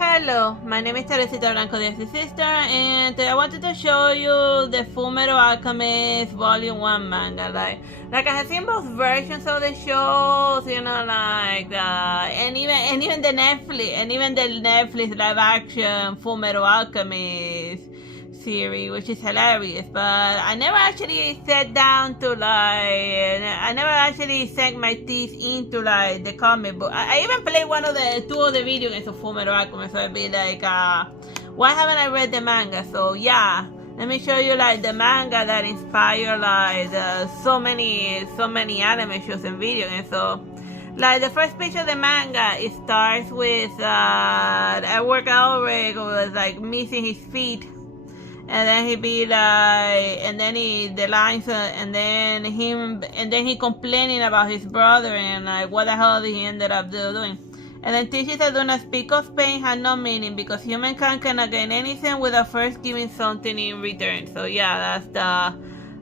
Hello, my name is Artsy Sister, and today I wanted to show you the Fullmetal Alchemist Volume 1 manga. Like I have seen both versions of the shows, and even the Netflix live action Fullmetal Alchemist series, which is hilarious. But I never actually sat down to I never actually sank my teeth into the comic book. I even played two of the video games of Fullmetal Alchemist, so I'd be like, why haven't I read the manga? So yeah, let me show you the manga that inspired so many anime shows and video games. So the first page of the manga, it starts with Edward Elric was missing his feet. And then he be and then he complaining about his brother and what the hell he ended up doing. And then teaches that do not speak of pain had no meaning because humankind cannot gain anything without first giving something in return. So yeah,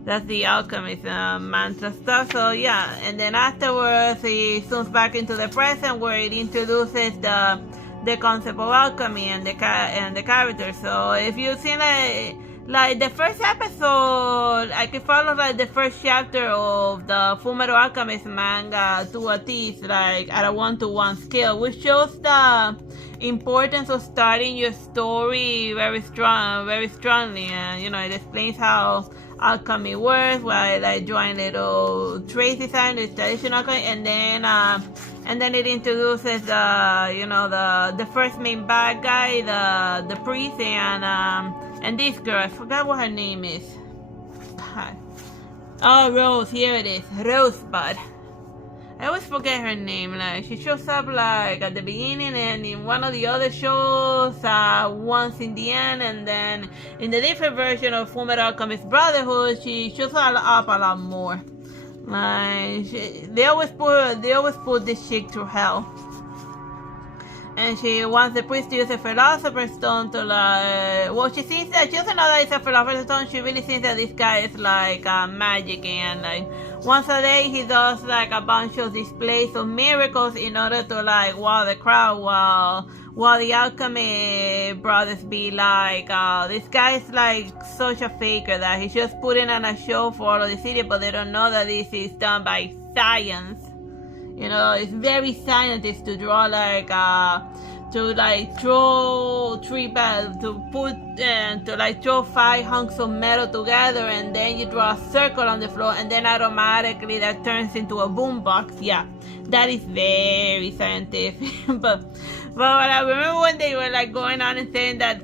that's the alchemist mantra stuff. So yeah, and then afterwards he zooms back into the present where it introduces the concept of alchemy and the character. So if you've seen the first episode, I can follow the first chapter of the Fullmetal Alchemist manga to a T, at a 1-to-1 scale, which shows the importance of starting your story very strongly, and it explains how alchemy works, while drawing little traces and the traditional alchemy, and then it introduces the first main bad guy, the priest, and this girl, I forgot what her name is. God. Oh, Rose, here it is, Rosebud. I always forget her name. She shows up at the beginning and in one of the other shows once in the end, and then in the different version of Fullmetal Alchemist Brotherhood, she shows up a lot more. They always put this chick through hell. And she wants the priest to use a philosopher's stone to she thinks that she doesn't know that it's a philosopher's stone. She really thinks that this guy is magic, and once a day he does a bunch of displays of miracles in order to wow the crowd, while the alchemy brothers be this guy is such a faker that he's just putting on a show for all of the city, but they don't know that this is done by science. It's very scientist to draw throw three bells, to put to throw 5 hunks of metal together, and then you draw a circle on the floor, and then automatically that turns into a boombox. Yeah, that is very scientific. but I remember when they were going on and saying that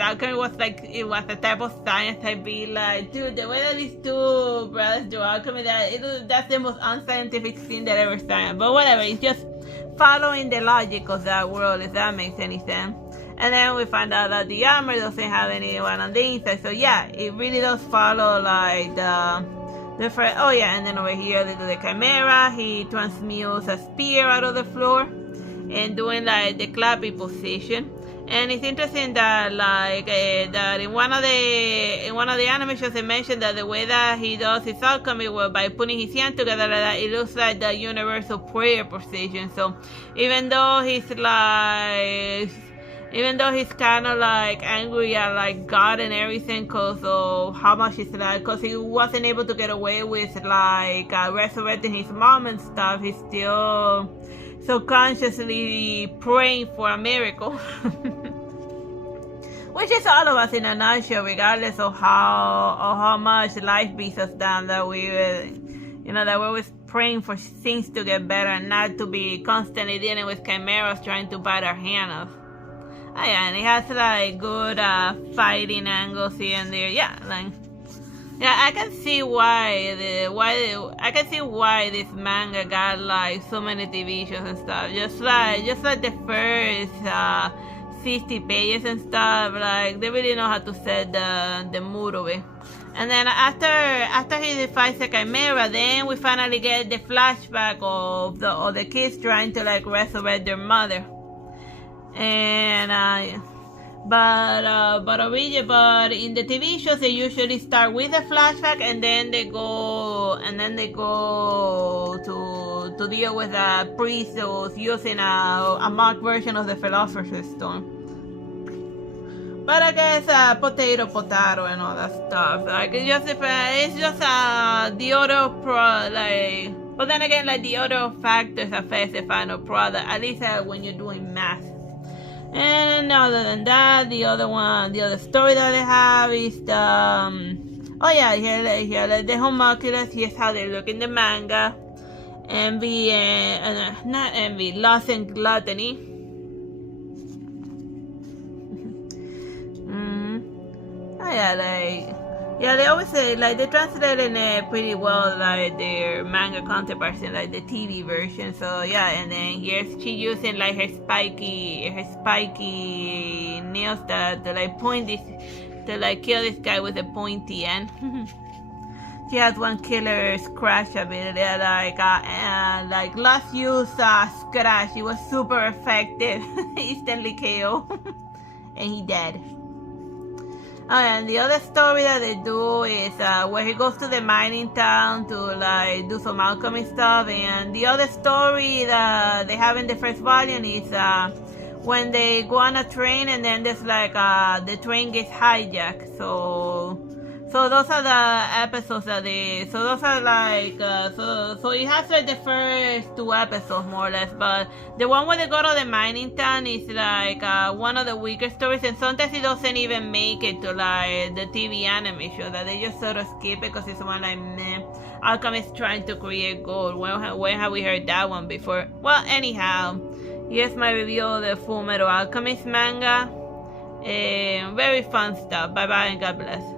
alchemy was it was a type of science, I'd be dude, the way that these two brothers do alchemy, that's the most unscientific thing that ever started. But whatever, it's just following the logic of that world, if that makes any sense. And then we find out that the armor doesn't have anyone on the inside. So yeah, it really does follow the first. Oh yeah, and then over here they do the chimera. He transmutes a spear out of the floor and doing the clappy position. And it's interesting that that in one of the anime shows they mentioned that the way that he does his alchemy was by putting his hands together that it looks like the universal prayer position. So even though he's kind of angry at God and everything because of how much he's because he wasn't able to get away with resurrecting his mom and stuff, he's still subconsciously praying for a miracle. Which is all of us in a nutshell, regardless of how much life beats us down, that we're always praying for things to get better and not to be constantly dealing with chimeras trying to bite our hand off. Oh yeah, and it has good fighting angles here and there. Yeah, I can see why this manga got so many TV shows and stuff. Just like the first 60 pages and stuff. They really know how to set the mood of it. And then after he fights the chimera, then we finally get the flashback of the kids trying to resurrect their mother. And But in the TV shows they usually start with a flashback and then they go to deal with a priest who's using a mock version of the Philosopher's Stone. But I guess potato and all that stuff. Like it's just the other but then again, like the other factors affect the final product. At least when you're doing math. And other than that, the other story that they have is the the homunculus. Here's how they look in the manga. Envy and not envy, loss and gluttony. They always say like they translated it pretty well, like their manga counterparts in like the TV version. So yeah, and then here's she using like her spiky nails to like point this to like kill this guy with a pointy end. She has one killer scratch ability, like last use scratch. It was super effective, instantly KO, and he dead. And the other story that they do is where he goes to the mining town to like do some alchemy stuff. And the other story that they have in the first volume is when they go on a train and then there's like the train gets hijacked. So those are the episodes that those are like, so it has like the first 2 episodes more or less, but the one where they go to the mining town is like one of the weaker stories, and sometimes it doesn't even make it to like the TV anime show, that they just sort of skip it because it's one like, meh, Alchemist trying to create gold. When have we heard that one before? Well, anyhow, here's my review of the Fullmetal Alchemist manga. Very fun stuff. Bye bye and God bless.